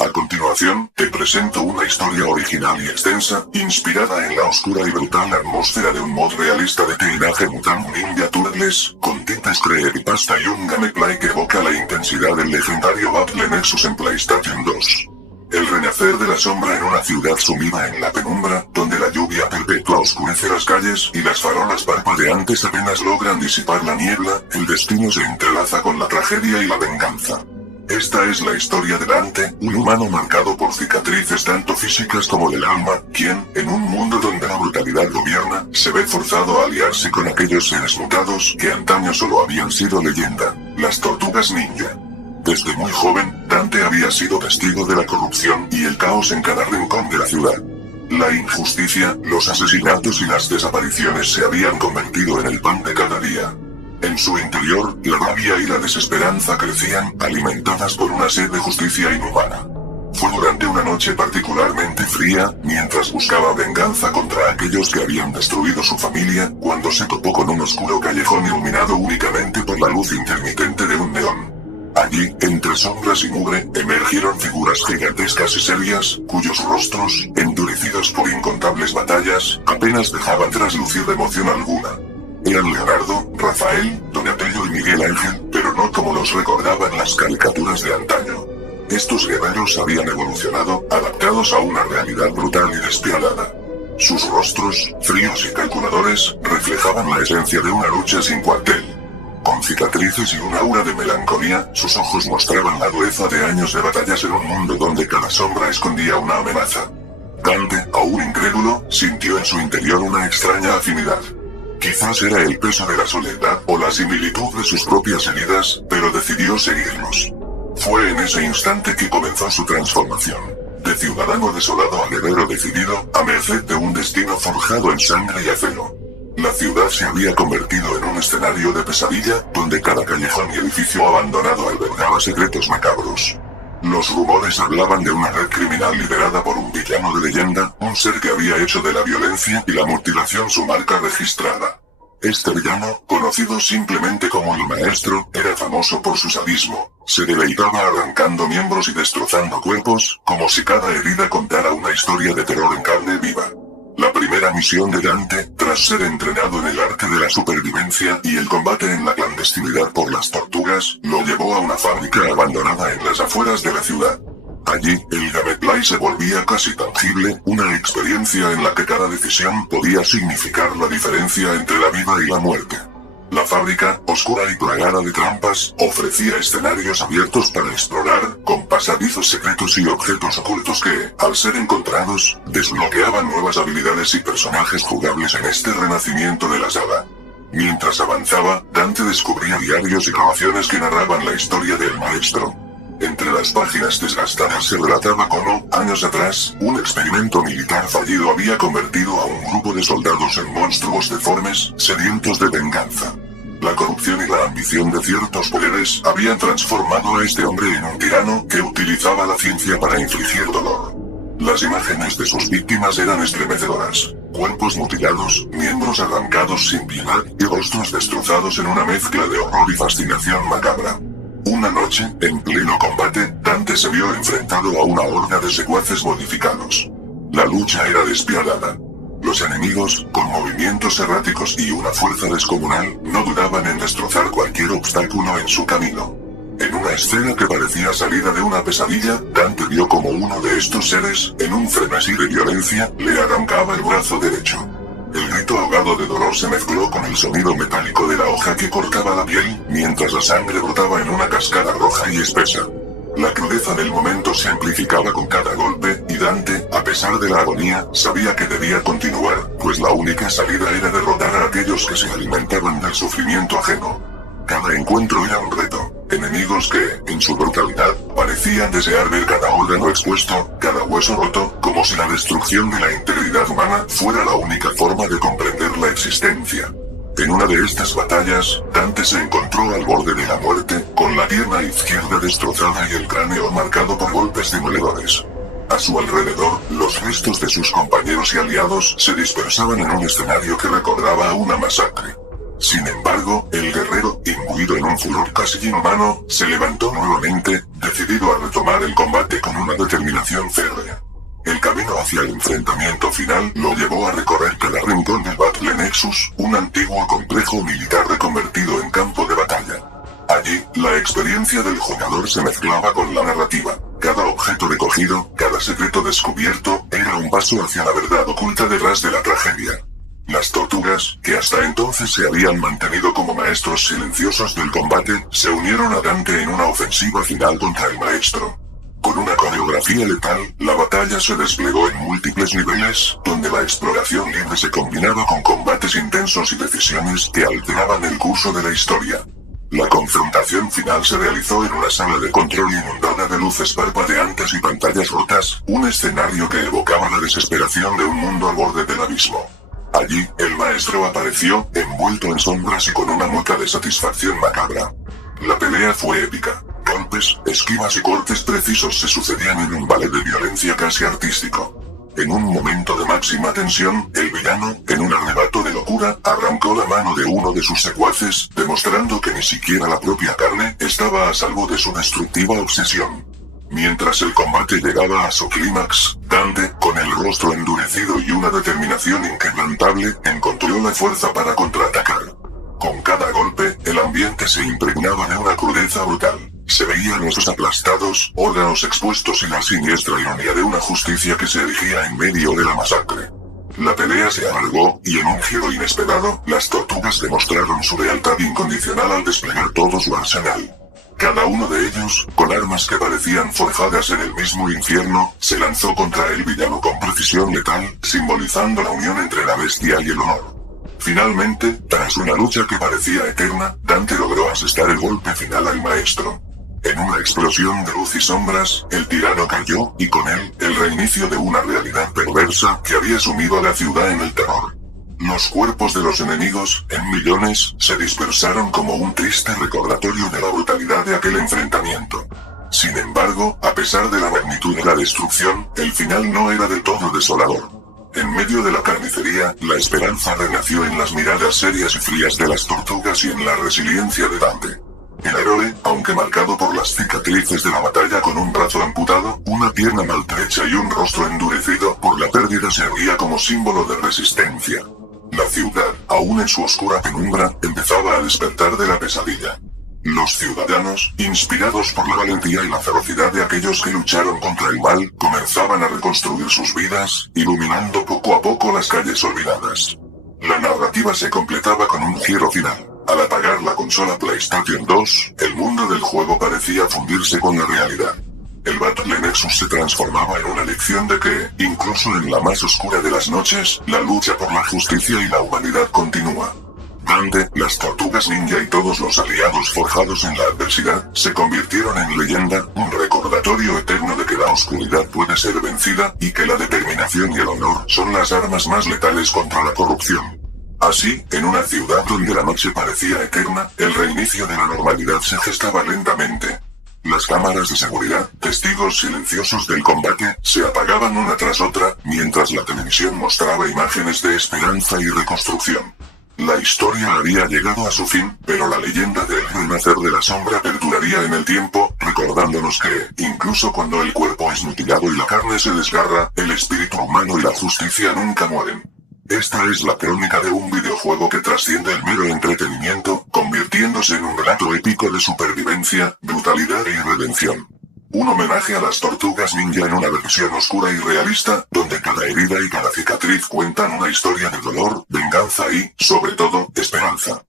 A continuación, te presento una historia original y extensa, inspirada en la oscura y brutal atmósfera de un mod realista de Teenage Mutant Ninja Turtles, con tintes creepypasta y un gameplay que evoca la intensidad del legendario Battle Nexus en PlayStation 2. El renacer de la sombra en una ciudad sumida en la penumbra, donde la lluvia perpetua oscurece las calles y las farolas parpadeantes apenas logran disipar la niebla, el destino se entrelaza con la tragedia y la venganza. Esta es la historia de Dante, un humano marcado por cicatrices tanto físicas como del alma, quien, en un mundo donde la brutalidad gobierna, se ve forzado a aliarse con aquellos seres mutados que antaño solo habían sido leyenda, las tortugas ninja. Desde muy joven, Dante había sido testigo de la corrupción y el caos en cada rincón de la ciudad. La injusticia, los asesinatos y las desapariciones se habían convertido en el pan de cada día. En su interior, la rabia y la desesperanza crecían, alimentadas por una sed de justicia inhumana. Fue durante una noche particularmente fría, mientras buscaba venganza contra aquellos que habían destruido su familia, cuando se topó con un oscuro callejón iluminado únicamente por la luz intermitente de un neón. Allí, entre sombras y mugre, emergieron figuras gigantescas y serias, cuyos rostros, endurecidos por incontables batallas, apenas dejaban traslucir emoción alguna. Eran Leonardo, Rafael, Donatello y Miguel Ángel, pero no como los recordaban las caricaturas de antaño. Estos guerreros habían evolucionado, adaptados a una realidad brutal y despiadada. Sus rostros, fríos y calculadores, reflejaban la esencia de una lucha sin cuartel. Con cicatrices y un aura de melancolía, sus ojos mostraban la dureza de años de batallas en un mundo donde cada sombra escondía una amenaza. Dante, aún incrédulo, sintió en su interior una extraña afinidad. Quizás era el peso de la soledad o la similitud de sus propias heridas, pero decidió seguirlos. Fue en ese instante que comenzó su transformación. De ciudadano desolado a guerrero decidido, a merced de un destino forjado en sangre y acero. La ciudad se había convertido en un escenario de pesadilla, donde cada callejón y edificio abandonado albergaba secretos macabros. Los rumores hablaban de una red criminal liderada por un villano de leyenda, un ser que había hecho de la violencia y la mutilación su marca registrada. Este villano, conocido simplemente como el Maestro, era famoso por su sadismo. Se deleitaba arrancando miembros y destrozando cuerpos, como si cada herida contara una historia de terror en carne viva. La primera misión de Dante, tras ser entrenado en el arte de la supervivencia y el combate en la clandestinidad por las tortugas, lo llevó a una fábrica abandonada en las afueras de la ciudad. Allí, el gameplay se volvía casi tangible, una experiencia en la que cada decisión podía significar la diferencia entre la vida y la muerte. La fábrica, oscura y plagada de trampas, ofrecía escenarios abiertos para explorar, con pasadizos secretos y objetos ocultos que, al ser encontrados, desbloqueaban nuevas habilidades y personajes jugables en este renacimiento de la saga. Mientras avanzaba, Dante descubría diarios y grabaciones que narraban la historia del Maestro. Entre las páginas desgastadas se relataba cómo, años atrás, un experimento militar fallido había convertido a un grupo de soldados en monstruos deformes, sedientos de venganza. La corrupción y la ambición de ciertos poderes habían transformado a este hombre en un tirano que utilizaba la ciencia para infligir dolor. Las imágenes de sus víctimas eran estremecedoras. Cuerpos mutilados, miembros arrancados sin piedad y rostros destrozados en una mezcla de horror y fascinación macabra. Una noche, en pleno combate, Dante se vio enfrentado a una horda de secuaces modificados. La lucha era despiadada. Los enemigos, con movimientos erráticos y una fuerza descomunal, no dudaban en destrozar cualquier obstáculo en su camino. En una escena que parecía salida de una pesadilla, Dante vio como uno de estos seres, en un frenesí de violencia, le arrancaba el brazo derecho. El grito ahogado de dolor se mezcló con el sonido metálico de la hoja que cortaba la piel, mientras la sangre brotaba en una cascada roja y espesa. La crudeza del momento se amplificaba con cada golpe, y Dante, a pesar de la agonía, sabía que debía continuar, pues la única salida era derrotar a aquellos que se alimentaban del sufrimiento ajeno. Cada encuentro era un reto. Enemigos que, en su brutalidad, parecían desear ver cada órgano expuesto, cada hueso roto, como si la destrucción de la integridad humana fuera la única forma de comprender la existencia. En una de estas batallas, Dante se encontró al borde de la muerte, con la pierna izquierda destrozada y el cráneo marcado por golpes demoledores. A su alrededor, los restos de sus compañeros y aliados se dispersaban en un escenario que recordaba una masacre. Sin embargo, el guerrero, imbuido en un furor casi inhumano, se levantó nuevamente, decidido a retomar el combate con una determinación férrea. El camino hacia el enfrentamiento final lo llevó a recorrer cada rincón del Battle Nexus, un antiguo complejo militar reconvertido en campo de batalla. Allí, la experiencia del jugador se mezclaba con la narrativa. Cada objeto recogido, cada secreto descubierto, era un paso hacia la verdad oculta detrás de la tragedia. Las tortugas, que hasta entonces se habían mantenido como maestros silenciosos del combate, se unieron a Dante en una ofensiva final contra el maestro. Con una coreografía letal, la batalla se desplegó en múltiples niveles, donde la exploración libre se combinaba con combates intensos y decisiones que alteraban el curso de la historia. La confrontación final se realizó en una sala de control inundada de luces parpadeantes y pantallas rotas, un escenario que evocaba la desesperación de un mundo al borde del abismo. Allí, el maestro apareció, envuelto en sombras y con una mueca de satisfacción macabra. La pelea fue épica. Golpes, esquivas y cortes precisos se sucedían en un ballet de violencia casi artístico. En un momento de máxima tensión, el villano, en un arrebato de locura, arrancó la mano de uno de sus secuaces, demostrando que ni siquiera la propia carne estaba a salvo de su destructiva obsesión. Mientras el combate llegaba a su clímax, Dante, con el rostro endurecido y una determinación inquebrantable, encontró la fuerza para contraatacar. Con cada golpe, el ambiente se impregnaba de una crudeza brutal. Se veían huesos aplastados, órganos expuestos y la siniestra ironía de una justicia que se erigía en medio de la masacre. La pelea se alargó, y en un giro inesperado, las tortugas demostraron su lealtad incondicional al desplegar todo su arsenal. Cada uno de ellos, con armas que parecían forjadas en el mismo infierno, se lanzó contra el villano con precisión letal, simbolizando la unión entre la bestia y el honor. Finalmente, tras una lucha que parecía eterna, Dante logró asestar el golpe final al maestro. En una explosión de luz y sombras, el tirano cayó, y con él, el reinicio de una realidad perversa que había sumido a la ciudad en el terror. Los cuerpos de los enemigos, en millones, se dispersaron como un triste recordatorio de la brutalidad de aquel enfrentamiento. Sin embargo, a pesar de la magnitud de la destrucción, el final no era del todo desolador. En medio de la carnicería, la esperanza renació en las miradas serias y frías de las tortugas y en la resiliencia de Dante. El héroe, aunque marcado por las cicatrices de la batalla con un brazo amputado, una pierna maltrecha y un rostro endurecido por la pérdida, se erguía como símbolo de resistencia. La ciudad, aún en su oscura penumbra, empezaba a despertar de la pesadilla. Los ciudadanos, inspirados por la valentía y la ferocidad de aquellos que lucharon contra el mal, comenzaban a reconstruir sus vidas, iluminando poco a poco las calles olvidadas. La narrativa se completaba con un giro final. Al apagar la consola PlayStation 2, el mundo del juego parecía fundirse con la realidad. El Battle Nexus se transformaba en una lección de que, incluso en la más oscura de las noches, la lucha por la justicia y la humanidad continúa. Dante, las tortugas ninja y todos los aliados forjados en la adversidad, se convirtieron en leyenda, un recordatorio eterno de que la oscuridad puede ser vencida, y que la determinación y el honor son las armas más letales contra la corrupción. Así, en una ciudad donde la noche parecía eterna, el reinicio de la normalidad se gestaba lentamente. Las cámaras de seguridad, testigos silenciosos del combate, se apagaban una tras otra, mientras la televisión mostraba imágenes de esperanza y reconstrucción. La historia había llegado a su fin, pero la leyenda del renacer de la sombra perduraría en el tiempo, recordándonos que, incluso cuando el cuerpo es mutilado y la carne se desgarra, el espíritu humano y la justicia nunca mueren. Esta es la crónica de un videojuego que trasciende el mero entretenimiento, convirtiéndose en un relato épico de supervivencia, brutalidad y redención. Un homenaje a las tortugas ninja en una versión oscura y realista, donde cada herida y cada cicatriz cuentan una historia de dolor, venganza y, sobre todo, esperanza.